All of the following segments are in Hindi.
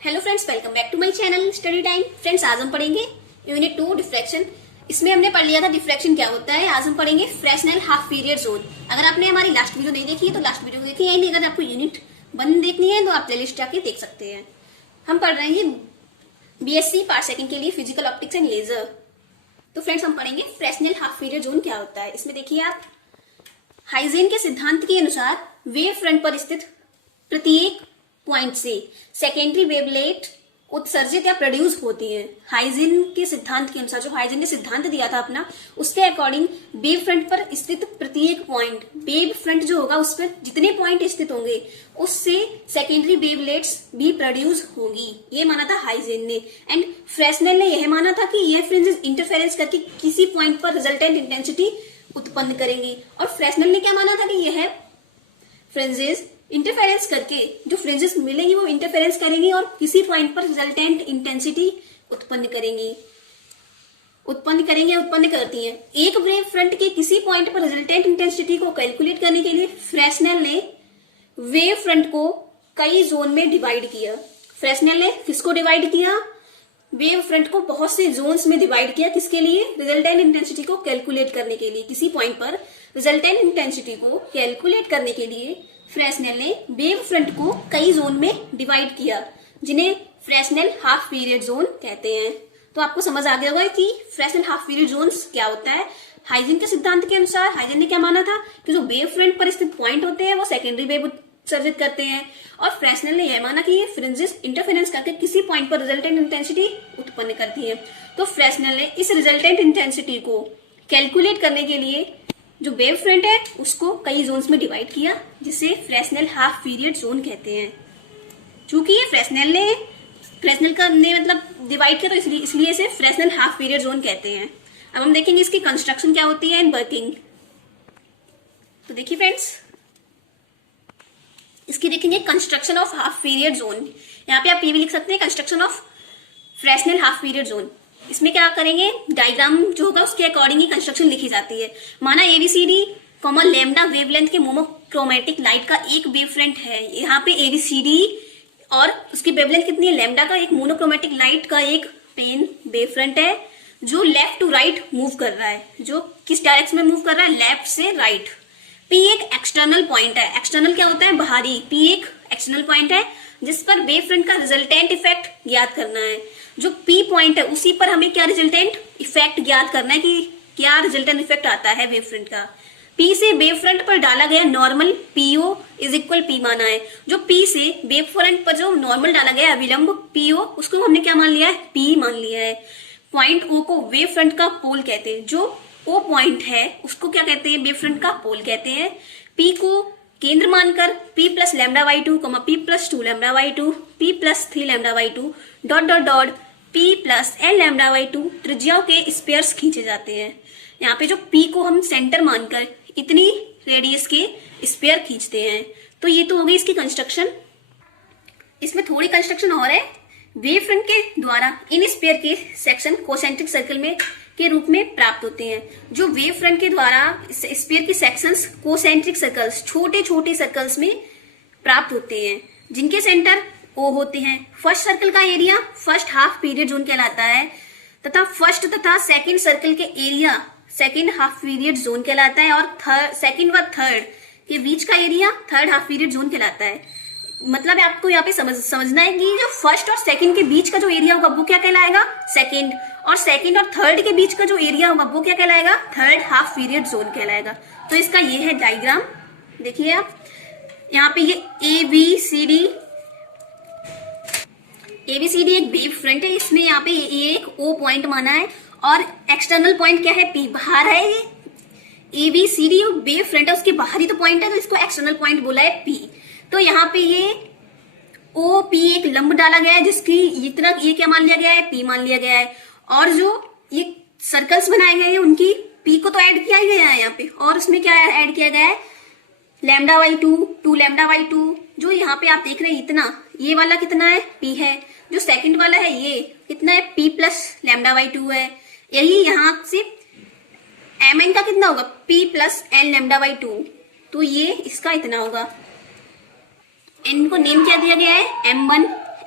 Hello friends, welcome back to my channel study time. Friends, आज हम पढ़ेंगे यूनिट 2 डिफ्रैक्शन। इसमें हमने पढ़ लिया था डिफ्रैक्शन क्या होता है। आज हम पढ़ेंगे फ्रेस्नेल हाफ पीरियड जोन। अगर आपने हमारी लास्ट वीडियो नहीं देखी है तो लास्ट वीडियो को देखिए, नहीं अगर आपको यूनिट 1 देखनी है तो आप प्लेलिस्ट जाके देख सकते हैं। हम पढ़ रहे हैं बीएससी पार्ट सेकंड के लिए फिजिकल ऑप्टिक्स एंड लेजर। तो फ्रेंड्स, हम पढ़ेंगे फ्रेस्नेल हाफ पीरियड जोन क्या होता है। इसमें देखिए आप, हाइजेन के सिद्धांत के अनुसार वेव फ्रंट पर स्थित प्रत्येक पॉइंट से सेकेंडरी वेवलेट उत्सर्जित या प्रोड्यूस होती है। हाइजेन के सिद्धांत के अनुसार, जो हाइजेन ने सिद्धांत दिया था अपना, उसके अकॉर्डिंग वेव फ्रंट पर स्थित प्रत्येक पॉइंट, वेव फ्रंट जो होगा उस पर जितने पॉइंट स्थित होंगे उससे सेकेंडरी वेवलेट्स भी प्रोड्यूस होगी, ये माना था हाइजेन ने। एंड फ्रेस्नेल ने यह माना था कि यह फ्रिंजेस इंटरफेरेंस करके किसी पॉइंट पर रिजल्टेंट इंटेंसिटी उत्पन्न करेंगी। और फ्रेस्नेल ने क्या माना था कि यह फ्रिंजेस इंटरफेरेंस करके जो फ्रिंजेस मिलेंगी वो इंटरफेरेंस करेंगी और किसी पॉइंट पर रिजल्टेंट इंटेंसिटी उत्पन्न करती हैं। एक वेव फ्रंट के किसी पॉइंट पर रिजल्टेंट इंटेंसिटी को कैलकुलेट करने के लिए फ्रेस्नेल ने वेव फ्रंट को कई जोन में डिवाइड किया। फ्रेस्नेल ने किसको डिवाइड किया? वेव फ्रंट को बहुत से जोन्स में डिवाइड किया। किसके लिए? रिजल्टेंट इंटेंसिटी को कैलकुलेट करने के लिए। किसी पॉइंट पर रिजल्टेंट इंटेंसिटी को कैलकुलेट करने के लिए फ्रेस्नेल ने वेव फ्रंट को कई जोन में डिवाइड किया, जिन्हें फ्रेस्नेल हाफ पीरियड जोन कहते हैं। तो आपको समझ आ गया होगा कि फ्रेस्नेल हाफ पीरियड जोन्स क्या होता है। हाइजेन के सिद्धांत के अनुसार हाइजेन ने क्या माना था कि जो वेव फ्रंट पर स्थित पॉइंट होते हैं वो सेकेंडरी वेव उत्सर्जित करते हैं, और फ्रेस्नेल ने यह माना कि ये फ्रिंजेस इंटरफेरेंस करके किसी पॉइंट पर रिजल्टेंट इंटेंसिटी उत्पन्न करती है। तो फ्रेस्नेल ने इस रिजल्टेंट इंटेंसिटी को कैलकुलेट करने के लिए जो वेव फ्रंट है उसको कई जोन्स में डिवाइड किया, जिसे फ्रेस्नेल हाफ पीरियड जोन कहते हैं। चूंकि ये फ्रेस्नेल का ने मतलब डिवाइड किया, तो इसलिए इसे फ्रेस्नेल हाफ पीरियड जोन कहते हैं। अब हम देखेंगे इसकी कंस्ट्रक्शन क्या होती है एंड वर्किंग। तो देखिए फ्रेंड्स, इसकी देखेंगे construction of half period zone. यहाँ पे आप ये भी लिख सकते हैं construction of Fresnel half period zone. इसमें क्या करेंगे, डायग्राम जो होगा उसके अकॉर्डिंग ही कंस्ट्रक्शन लिखी जाती है। माना एबीसीडी कॉमा लैम्डा वेवलेंथ के मोनोक्रोमेटिक लाइट का एक वेव फ्रंट है। यहाँ पे एबीसीडी और उसकी वेवलेंथ कितनी है? लैम्डा का एक मोनोक्रोमेटिक लाइट का एक प्लेन वेव फ्रंट है जो लेफ्ट टू राइट मूव कर रहा है। जो किस डायरेक्शन में मूव कर रहा है? लेफ्ट से राइट। पी एक एक्सटर्नल पॉइंट है। एक्सटर्नल क्या होता है? बाहरी। पी एक एक्सटर्नल पॉइंट है जिस पर वेव फ्रंट का रिजल्टेंट इफेक्ट ज्ञात करना है। जो पी पॉइंट है उसी पर हमें क्या रिजल्टेंट इफेक्ट ज्ञात करना है कि क्या रिजल्टेंट इफेक्ट आता है वेव फ्रंट का। पी से वेव फ्रंट पर डाला गया normal PO is equal P माना है। जो पी से वेव फ्रंट पर जो नॉर्मल डाला गया अविलंब पीओ, उसको हमने क्या मान लिया है? पी मान लिया है। पॉइंट ओ को वेव फ्रंट का पोल कहते हैं। जो ओ पॉइंट है उसको क्या कहते हैं? वेव फ्रंट का पोल कहते हैं। पी को केंद्र मानकर p plus lambda by 2, p plus 2 lambda by 2, p plus 3 lambda by 2 dot dot dot p plus n lambda by 2 त्रिज्याओं के स्पेयर्स खींचे जाते हैं। यहाँ पे जो p को हम सेंटर मानकर इतनी रेडियस के स्पेयर खींचते हैं। तो ये तो हो गई इसकी कंस्ट्रक्शन। इसमें थोड़ी कंस्ट्रक्शन और है। वेव फ्रंट के द्वारा इन स्पेयर के सेक्शन कोसेंट्रिक सर्कल में के रूप में प्राप्त होते हैं। जो वेव फ्रंट के द्वारा स्फीयर की सेक्शंस कोसेंट्रिक सर्कल्स, छोटे छोटे सर्कल्स में प्राप्त होते हैं, जिनके सेंटर ओ होते हैं। फर्स्ट सर्कल का area first half period zone कहलाता है, तथा फर्स्ट तथा सेकंड सर्कल के area second half period zone कहलाता है, और सेकंड व थर्ड के बीच का area third half period zone कहलाता है। मतलब आपको यहाँ पे समझना है कि जो फर्स्ट और सेकंड के बीच का जो एरिया होगा वो क्या कहलाएगा? सेकंड। और सेकंड और थर्ड के बीच का जो एरिया होगा वो क्या कहलाएगा? थर्ड हाफ पीरियड जोन कहलाएगा। तो इसका ये है डायग्राम। देखिए आप यहाँ पे ये एबीसीडी एक वेव फ्रंट है। इसमें यहाँ पे ये एक ओ पॉइंट माना है और एक्सटर्नल पॉइंट क्या है? पी। बाहर है ये एबीसीडी वेव फ्रंट है, उसके बाहरी तो पॉइंट है, तो इसको एक्सटर्नल पॉइंट बोला है पी। तो यहाँ पे ये ओ पी एक लंब डाला गया है, जिसकी इतना ये क्या मान लिया गया है? पी मान लिया गया है। और जो ये सर्कल्स बनाए गए हैं उनकी पी को तो ऐड किया ही गया है यहाँ पे, और उसमें क्या ऐड किया गया है? Lambda by 2 lambda by 2। जो यहाँ पे आप देख रहे हैं इतना, ये वाला कितना है? पी है। जो सेकंड वाला है ये कितना है? पी प्लस लैम्डा बाई 2 है। यही यहाँ से एम एन का कितना होगा? P plus n lambda by 2। तो ये इसका इतना होगा। एन को नेम क्या दिया गया है? M1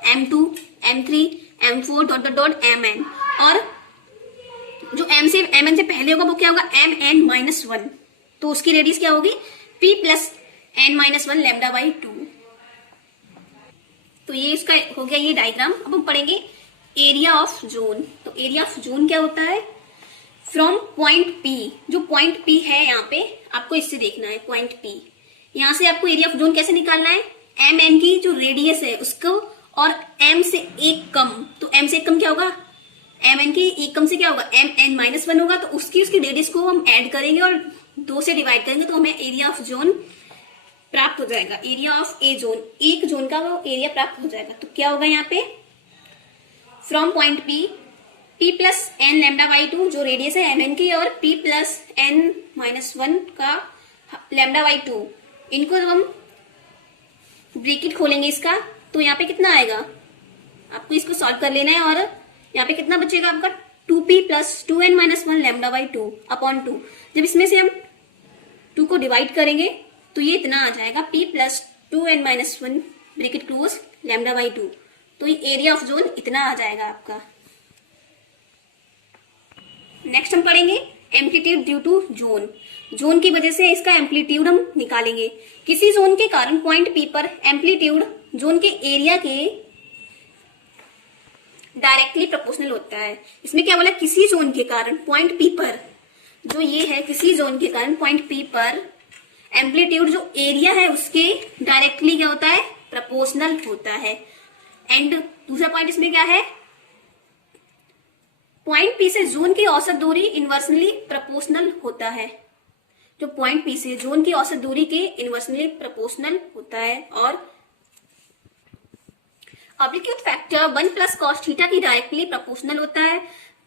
M2, M3, M4 dot dot dot Mn, और जो Mn से पहले होगा वो क्या होगा, Mn-1, तो उसकी रेडियस क्या होगी, P plus n-1 lambda by 2। तो ये इसका हो गया ये डायग्राम। अब हम पढ़ेंगे एरिया ऑफ जोन। तो एरिया ऑफ जोन क्या होता है, फ्रॉम पॉइंट P, जो पॉइंट P है यहाँ पे आपको इससे देखना है पॉइंट P, यहाँ से आपको एरिया ऑफ जोन कैसे निकालना है, Mn की जो रेडियस है उसको, और M से एक कम, तो M से एक कम क्या होगा, Mn की एक कम से क्या होगा, Mn-1 होगा, तो उसकी रेडियस को हम ऐड करेंगे और 2 से डिवाइड करेंगे तो हमें एरिया ऑफ जोन प्राप्त हो जाएगा। एरिया ऑफ ए जोन, एक जोन का वो एरिया प्राप्त हो जाएगा। तो क्या होगा यहाँ पे, from point P plus n lambda by 2 जो रेडियस है Mn की, और P प्लस n-1 का लैम्डा बाई 2, इनको जब हम ब्रैकेट खोलेंगे इसका, तो यहाँ पे कितना आएगा, आपको इसको सॉल्व कर लेना है, और यहाँ पे कितना बचेगा आपका 2P plus 2n-1 lambda by 2 upon 2। जब इसमें से हम 2 को डिवाइड करेंगे तो ये इतना आ जाएगा, P plus 2n-1 bracket close lambda by 2। तो ये एरिया ऑफ जोन इतना आ जाएगा आपका। नेक्स्ट हम पढ़ेंगे amplitude due to zone. Zone की वजह से इसका एम्पलीट्यूड हम निकालेंगे। किसी जोन के कारण पॉइंट P पर एम्पलीट्यूड जोन के एरिया के डायरेक्टली प्रोपोर्शनल होता है। इसमें क्या बोला, किसी जोन के कारण पॉइंट P पर, जो ये है किसी जोन के कारण पॉइंट P पर एम्पलीट्यूड जो एरिया है उसके डायरेक्टली क्या होता है, प्रोपोर्शनल होता है। एंड दूसरा पॉइंट इसमें क्या है, पॉइंट P से जोन की औसत दूरी इनवर्सली प्रोपोर्शनल होता है। जो पॉइंट P से जोन की औसत दूरी के इनवर्सली प्रोपोर्शनल होता है। और ऑब्लिक्यूट फैक्टर 1 प्लस कॉस थीटा की डायरेक्टली प्रोपोर्शनल होता है,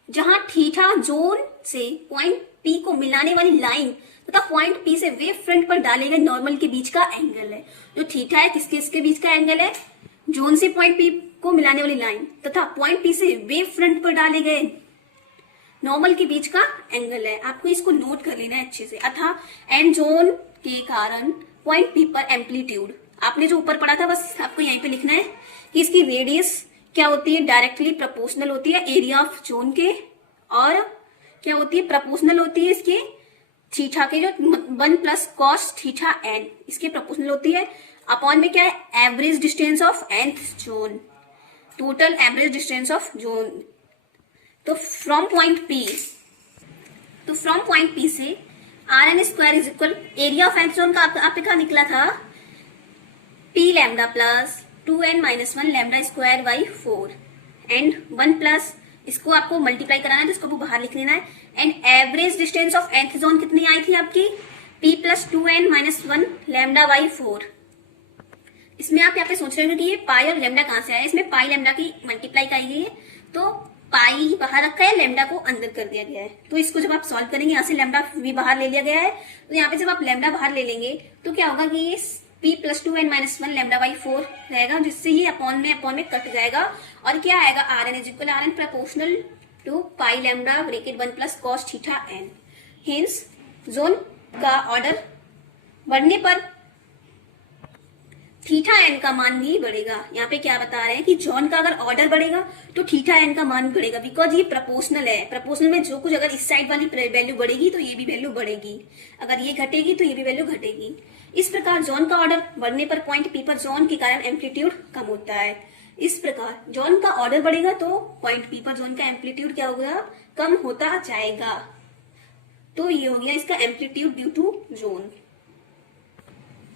जहां थीटा जोन से पॉइंट P को मिलाने वाली लाइन तथा पॉइंट P से वेव फ्रंट पर डाले गए नॉर्मल के बीच का एंगल है। जो थीटा है किसके इसके बीच का एंगल है, जोन से पॉइंट P को मिलाने वाली लाइन तथा पॉइंट P से वेव फ्रंट पर डाले गए नॉर्मल के बीच का एंगल है। आपको इसको नोट कर लेना है अच्छे से। अतः एंड जोन के कारण पॉइंट P पर एम्पलीट्यूड, आपने जो ऊपर पढ़ा था बस आपको यहीं पे लिखना है कि इसकी रेडियस क्या होती है, डायरेक्टली प्रोपोर्शनल होती है एरिया ऑफ जोन के, और क्या होती है, प्रोपोर्शनल होती है इसके थीटा के, जो 1 प्लस कॉस थीटा n इसके प्रोपोर्शनल होती है। अपॉन में क्या है, average distance of nth zone, total average distance of zone. तो फ्रॉम पॉइंट P से Rn square is equal area of nth zone का आपने कहा निकला था P lambda plus 2n-1 lambda square by 4 and 1 plus, इसको आपको मल्टीप्लाई कराना है तो इसको बाहर लिख लेना है। And average distance of nth zone कितनी आई थी आपकी, P plus 2n-1 lambda by 4। इसमें आप यहाँ पे सोच रहे हो कि ये पाई और लैम्डा कहाँ से आया, इसमें पाई लैम्डा की मल्टीप्लाई कराई गई है, तो पाई बाहर रखा है, लैम्डा को अंदर कर दिया गया है। तो इसको जब आप सॉल्व करेंगे, यहाँ से लैम्डा भी बाहर ले लिया गया है, तो यहाँ पे जब आप लैम्डा बाहर ले लेंगे तो क्या होगा कि ये P plus 2n-1 lambda by 4 रहेगा, जिससे ये अपॉन में कट जाएगा, और क्या आएगा, Rn is equal Rn proportional to pi lambda bracket 1 plus cos theta n। Hence zone का ऑर्डर बढ़ने पर थीटा एन का मान भी बढ़ेगा। यहाँ पे क्या बता रहे हैं कि जोन का अगर ऑर्डर बढ़ेगा तो थीटा एन का मान बढ़ेगा, बिकॉज ये प्रोपोर्शनल है। प्रोपोर्शनल में जो कुछ अगर इस साइड वाली वैल्यू बढ़ेगी तो ये भी वैल्यू बढ़ेगी, अगर ये घटेगी तो ये भी वैल्यू घटेगी। इस प्रकार जोन का ऑर्डर बढ़ने पर पॉइंट P पर जोन के कारण एम्पलीट्यूड कम होता है। इस प्रकार जोन का ऑर्डर बढ़ेगा तो पॉइंट P पर जोन का एम्पलीट्यूड क्या होगा, कम होता जाएगा। तो ये हो गया इसका एम्पलीट्यूड ड्यू टू जोन।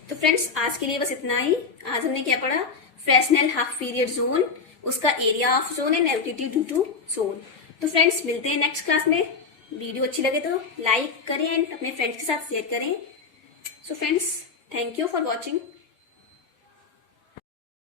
तो फ्रेंड्स आज के लिए बस इतना ही। आज हमने क्या पढ़ा, फ्रेसनेल हाफ पीरियड जोन, उसका area of zone and amplitude due to zone. तो फ्रेंड्स मिलते हैं नेक्स्ट क्लास में। वीडियो अच्छी लगे तो लाइक करें एंड अपने फ्रेंड्स के साथ शेयर करें। So friends, thank you for watching.